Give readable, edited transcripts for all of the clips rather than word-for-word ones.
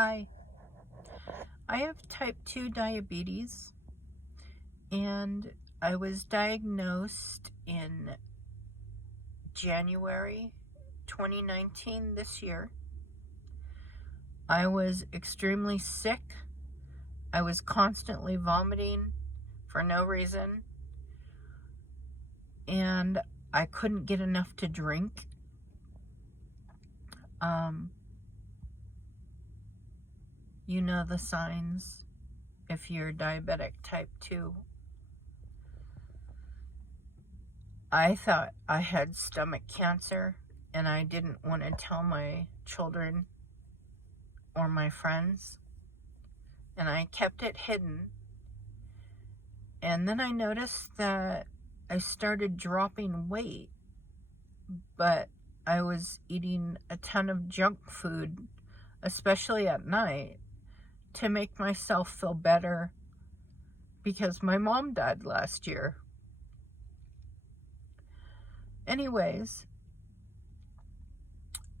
Hi, I have type 2 diabetes and I was diagnosed in January 2019 this year. I was extremely sick. I was constantly vomiting for no reason, and I couldn't get enough to drink. You know the signs if you're diabetic type 2. I thought I had stomach cancer, and I didn't want to tell my children or my friends, and I kept it hidden. And then I noticed that I started dropping weight, but I was eating a ton of junk food, especially at night, to make myself feel better because my mom died last year. Anyways,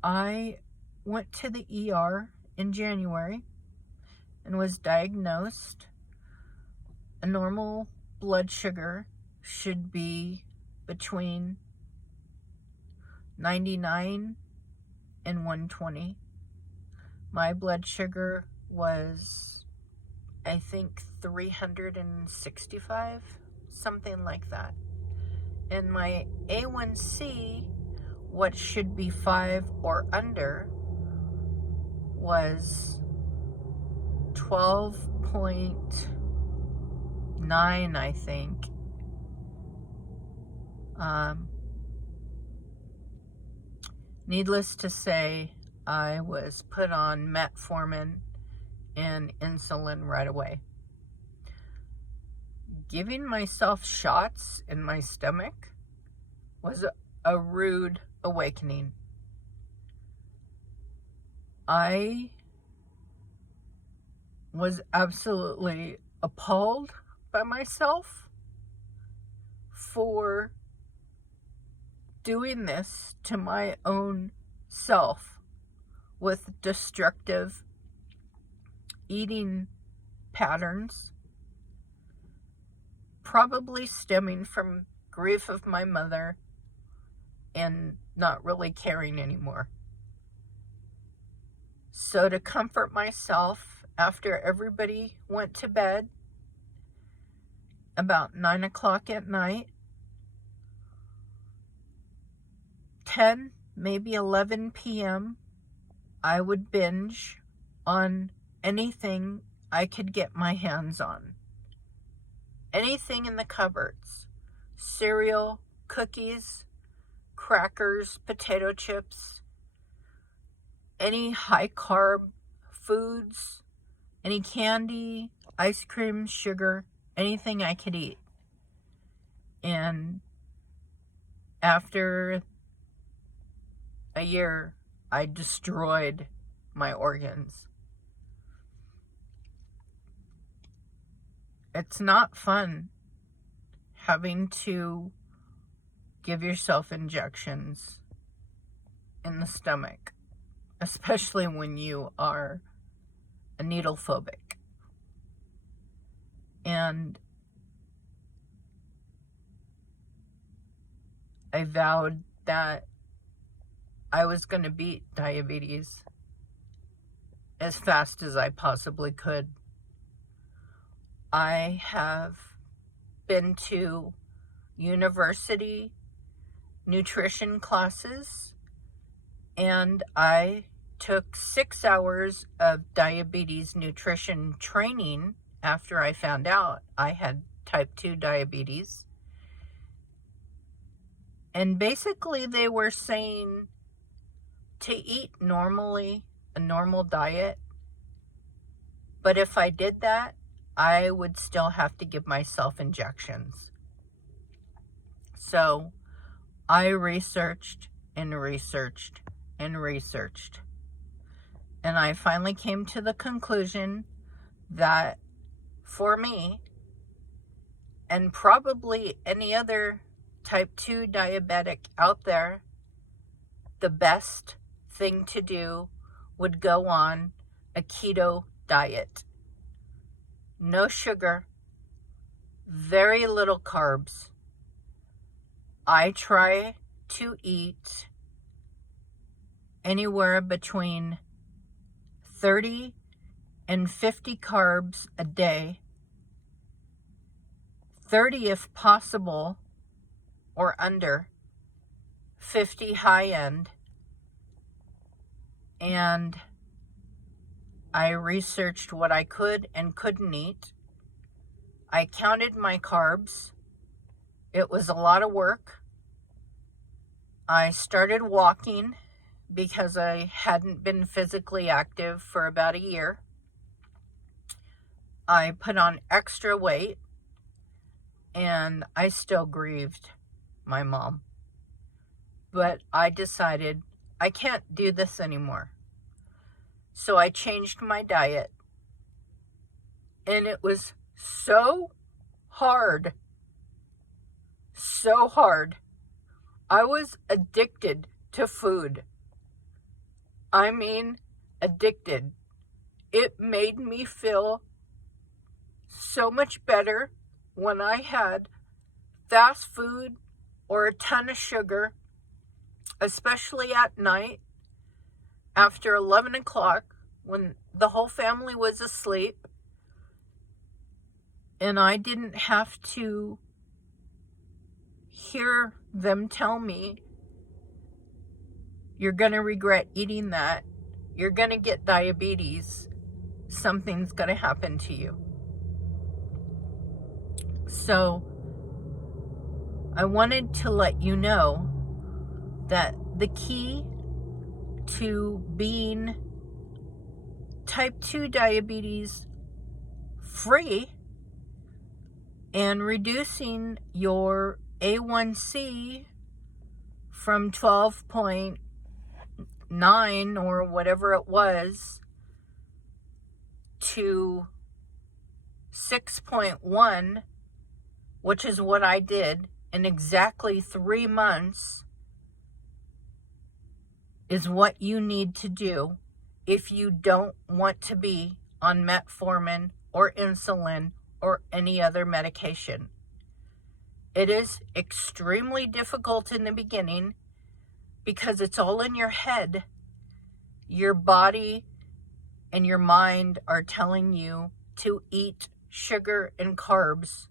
I went to the ER in January and was diagnosed. A normal blood sugar should be between 99 and 120. My blood sugar was, I think, 365, something like that. And my A1C, what should be 5 or under, was 12.9, I think. Needless to say, I was put on metformin and insulin right away. Giving myself shots in my stomach was a rude awakening. I was absolutely appalled by myself for doing this to my own self with destructive eating patterns, probably stemming from grief of my mother and not really caring anymore. So to comfort myself, after everybody went to bed about 9 o'clock at night, 10, maybe 11 p.m., I would binge on anything I could get my hands on. Anything in the cupboards. Cereal, cookies, crackers, potato chips, any high-carb foods, any candy, ice cream, sugar, anything I could eat. And after a year, I destroyed my organs. It's not fun having to give yourself injections in the stomach, especially when you are a needle phobic. And I vowed that I was going to beat diabetes as fast as I possibly could. I have been to university nutrition classes, and I took 6 hours of diabetes nutrition training after I found out I had type 2 diabetes. And basically they were saying to eat normally, a normal diet, but if I did that, I would still have to give myself injections. So I researched and researched and researched, and I finally came to the conclusion that for me, and probably any other type 2 diabetic out there, the best thing to do would go on a keto diet. No sugar, very little carbs. I try to eat anywhere between 30 and 50 carbs a day, 30 if possible, or under, 50 high end. And I researched what I could and couldn't eat. I counted my carbs. It was a lot of work. I started walking because I hadn't been physically active for about a year. I put on extra weight, and I still grieved my mom. But I decided I can't do this anymore. So I changed my diet, and it was so hard. So hard. I was addicted to food. I mean, addicted. It made me feel so much better when I had fast food or a ton of sugar, especially at night after 11 o'clock when the whole family was asleep and I didn't have to hear them tell me, you're going to regret eating that, you're going to get diabetes, something's going to happen to you. So I wanted to let you know that the key to being type 2 diabetes free and reducing your A1C from 12.9 or whatever it was to 6.1, which is what I did in exactly 3 months, is what you need to do if you don't want to be on metformin or insulin or any other medication. It is extremely difficult in the beginning because it's all in your head. Your body and your mind are telling you to eat sugar and carbs.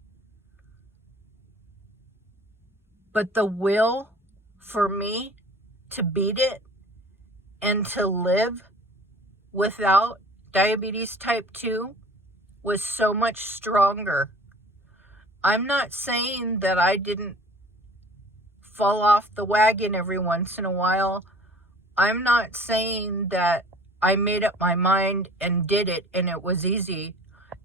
But the will for me to beat it and to live without diabetes type 2 was so much stronger. I'm not saying that I didn't fall off the wagon every once in a while. I'm not saying that I made up my mind and did it and it was easy.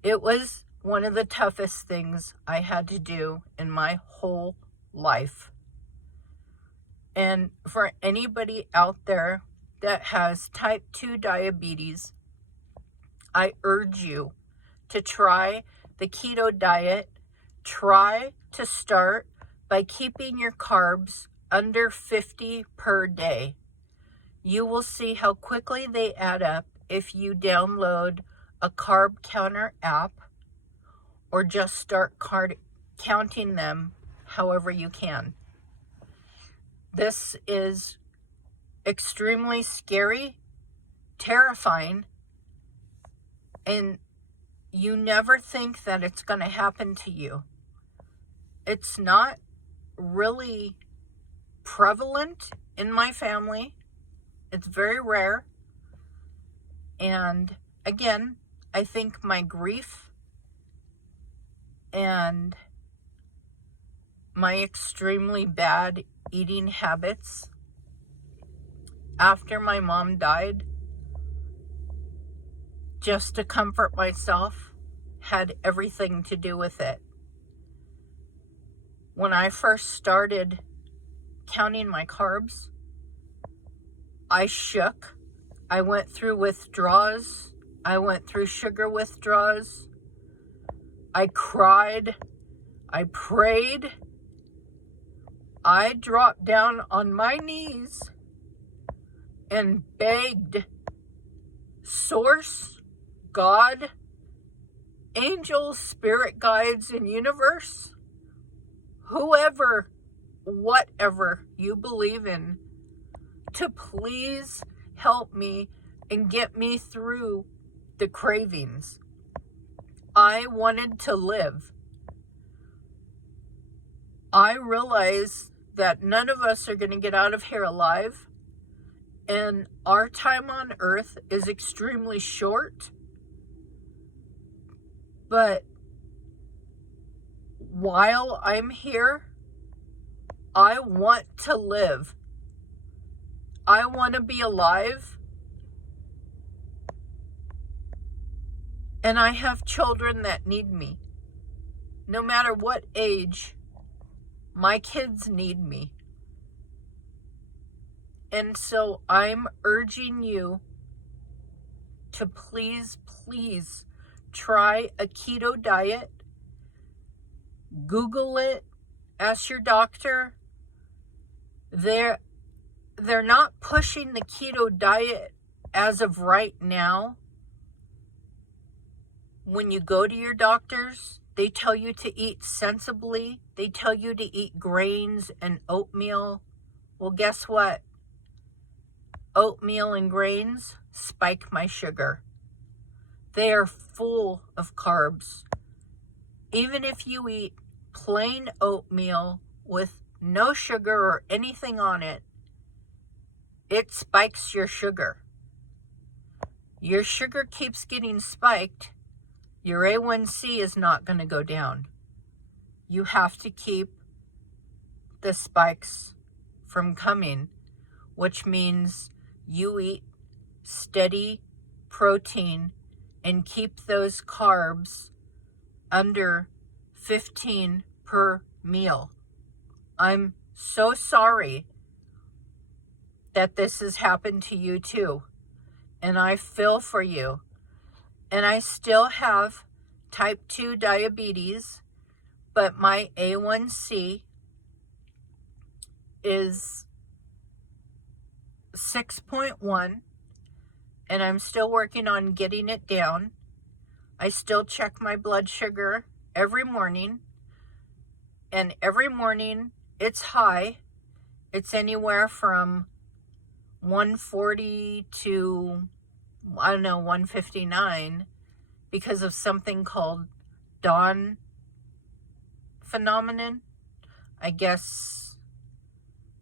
It was one of the toughest things I had to do in my whole life. And for anybody out there that has type 2 diabetes, I urge you to try the keto diet. Try to start by keeping your carbs under 50 per day. You will see how quickly they add up if you download a carb counter app or just start counting them however you can. This is extremely scary, terrifying, and you never think that it's going to happen to you. It's not really prevalent in my family. It's very rare. And again, I think my grief and my extremely bad eating habits after my mom died, just to comfort myself, had everything to do with it. When I first started counting my carbs, I shook. I went through withdrawals. I went through sugar withdrawals. I cried. I prayed. I dropped down on my knees and begged, Source, God, angels, spirit guides, and universe, whoever, whatever you believe in, to please help me and get me through the cravings. I wanted to live. I realize that none of us are going to get out of here alive, and our time on earth is extremely short. But while I'm here, I want to live. I want to be alive. And I have children that need me. No matter what age, my kids need me. And so I'm urging you to please, please try a keto diet. Google it. Ask your doctor. They're not pushing the keto diet as of right now. When you go to your doctors, they tell you to eat sensibly. They tell you to eat grains and oatmeal. Well, guess what? Oatmeal and grains spike my sugar. They are full of carbs. Even if you eat plain oatmeal with no sugar or anything on it, it spikes your sugar. Your sugar keeps getting spiked. Your A1C is not going to go down. You have to keep the spikes from coming, which means you eat steady protein and keep those carbs under 15 per meal. I'm so sorry that this has happened to you too, and I feel for you. And I still have type 2 diabetes, but my A1C is 6.1, and I'm still working on getting it down. I still check my blood sugar every morning, and every morning it's high. It's anywhere from 140 to 159, because of something called dawn phenomenon. I guess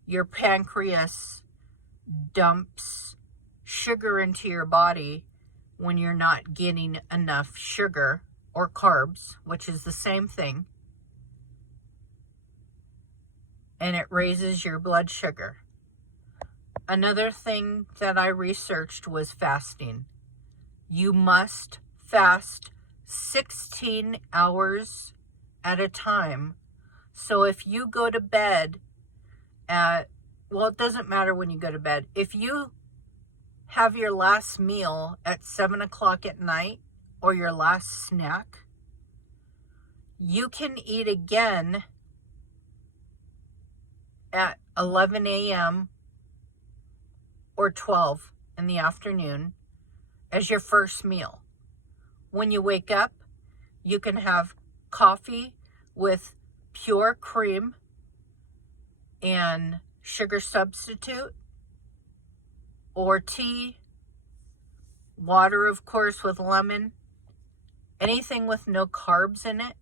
your pancreas dumps sugar into your body when you're not getting enough sugar or carbs, which is the same thing. And it raises your blood sugar. Another thing that I researched was fasting. You must fast 16 hours at a time. So if you go to bed at, well, it doesn't matter when you go to bed. If you have your last meal at 7 o'clock at night or your last snack, you can eat again at 11 a.m. or 12 in the afternoon as your first meal. When you wake up, you can have coffee with pure cream and sugar substitute, or tea, water, of course, with lemon, anything with no carbs in it,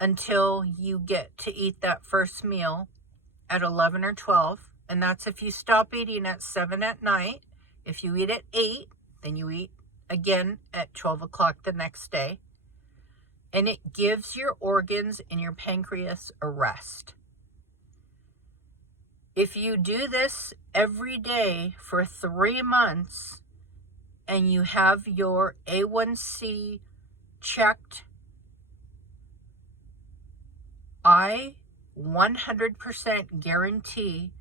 until you get to eat that first meal at 11 or 12. And that's if you stop eating at 7 at night. If you eat at 8, then you eat again at 12 o'clock the next day. And it gives your organs and your pancreas a rest. If you do this every day for 3 months and you have your A1C checked, I 100% guarantee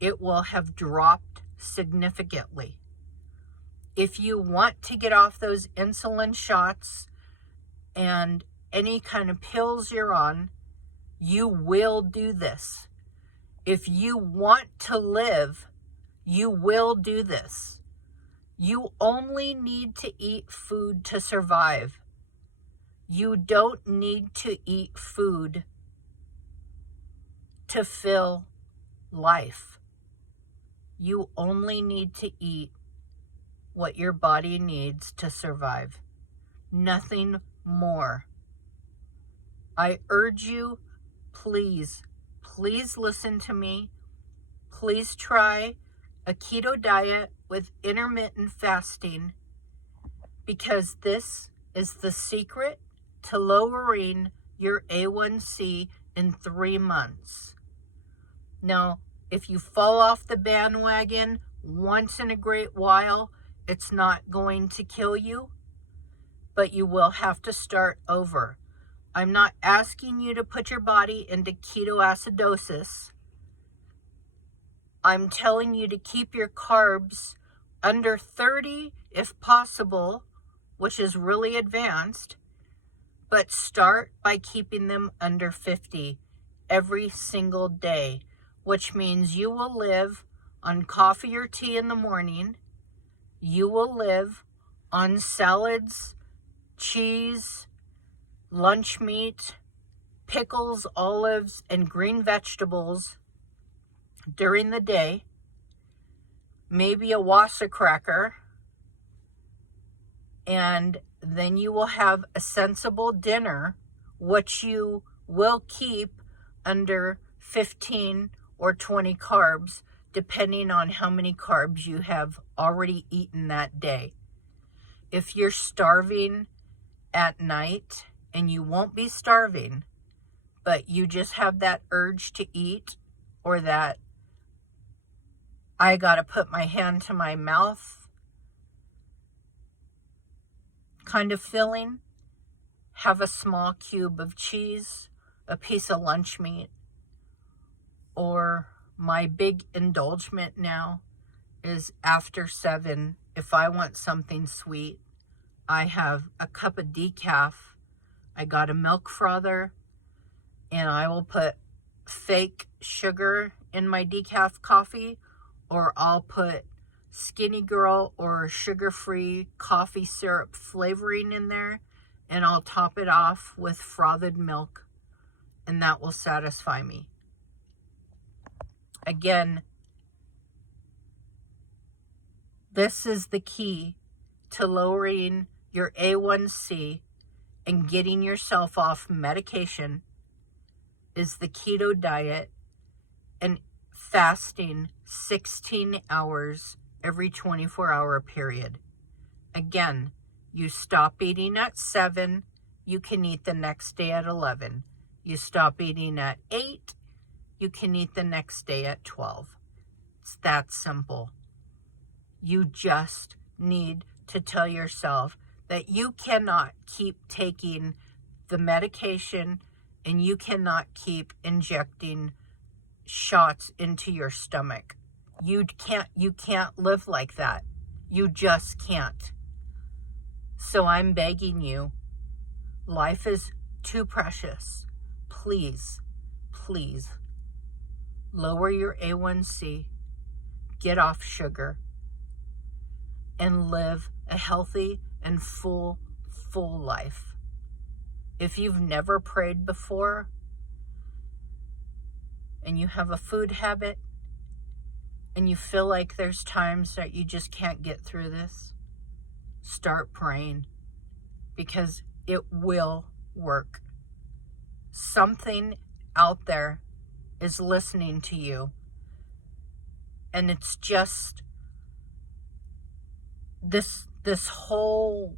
it will have dropped significantly. If you want to get off those insulin shots and any kind of pills you're on, you will do this. If you want to live, you will do this. You only need to eat food to survive. You don't need to eat food to fill life. You only need to eat what your body needs to survive. Nothing more. I urge you, please listen to me. Please try a keto diet with intermittent fasting, because this is the secret to lowering your A1C in 3 months. Now, if you fall off the bandwagon once in a great while, it's not going to kill you, but you will have to start over. I'm not asking you to put your body into ketoacidosis. I'm telling you to keep your carbs under 30 if possible, which is really advanced, but start by keeping them under 50 every single day, which means you will live on coffee or tea in the morning. You will live on salads, cheese, lunch meat, pickles, olives, and green vegetables during the day, maybe a Wassa cracker, and then you will have a sensible dinner, which you will keep under 15 or 20 carbs, depending on how many carbs you have already eaten that day. If you're starving at night, and you won't be starving, but you just have that urge to eat, or that I gotta put my hand to my mouth kind of feeling, have a small cube of cheese, a piece of lunch meat, or my big indulgence now is after 7. If I want something sweet, I have a cup of decaf. I got a milk frother, and I will put fake sugar in my decaf coffee, or I'll put Skinny Girl or sugar-free coffee syrup flavoring in there, and I'll top it off with frothed milk, and that will satisfy me. Again, this is the key to lowering your A1C and getting yourself off medication, is the keto diet and fasting 16 hours every 24-hour period. Again, you stop eating at 7, you can eat the next day at 11. You stop eating at 8, you can eat the next day at 12. It's that simple. You just need to tell yourself that you cannot keep taking the medication, and you cannot keep injecting shots into your stomach. You can't live like that. You just can't. So I'm begging you, life is too precious. Please, lower your A1C, get off sugar, and live a healthy and full life. If you've never prayed before, and you have a food habit, and you feel like there's times that you just can't get through this, start praying, because it will work. Something out there is listening to you, and it's just this whole,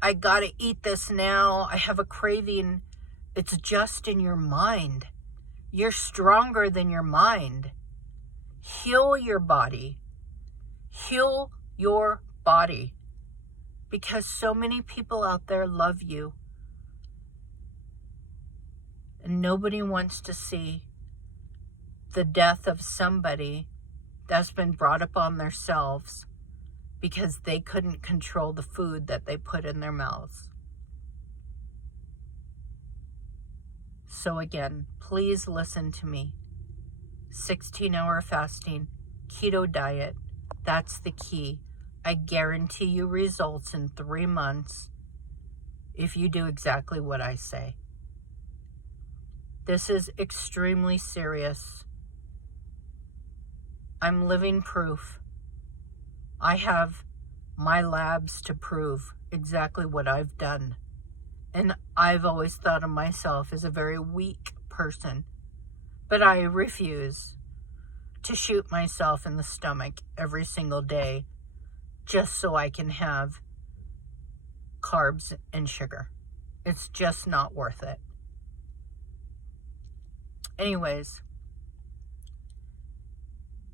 I gotta eat this now, I have a craving. It's just in your mind. You're stronger than your mind. Heal your body. Heal your body. Because so many people out there love you. And nobody wants to see the death of somebody that's been brought upon themselves because they couldn't control the food that they put in their mouths. So again, please listen to me. 16-hour fasting, keto diet, that's the key. I guarantee you results in 3 months if you do exactly what I say. This is extremely serious. I'm living proof. I have my labs to prove exactly what I've done. And I've always thought of myself as a very weak person. But I refuse to shoot myself in the stomach every single day just so I can have carbs and sugar. It's just not worth it. Anyways,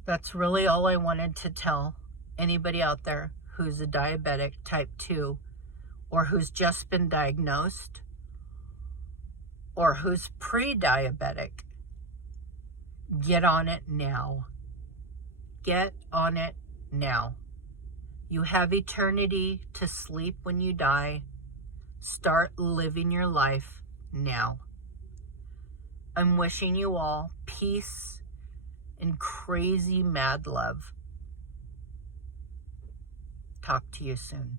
that's really all I wanted to tell anybody out there who's a diabetic type 2 or who's just been diagnosed or who's pre-diabetic. Get on it now. Get on it now. You have eternity to sleep when you die. Start living your life now. I'm wishing you all peace and crazy mad love. Talk to you soon.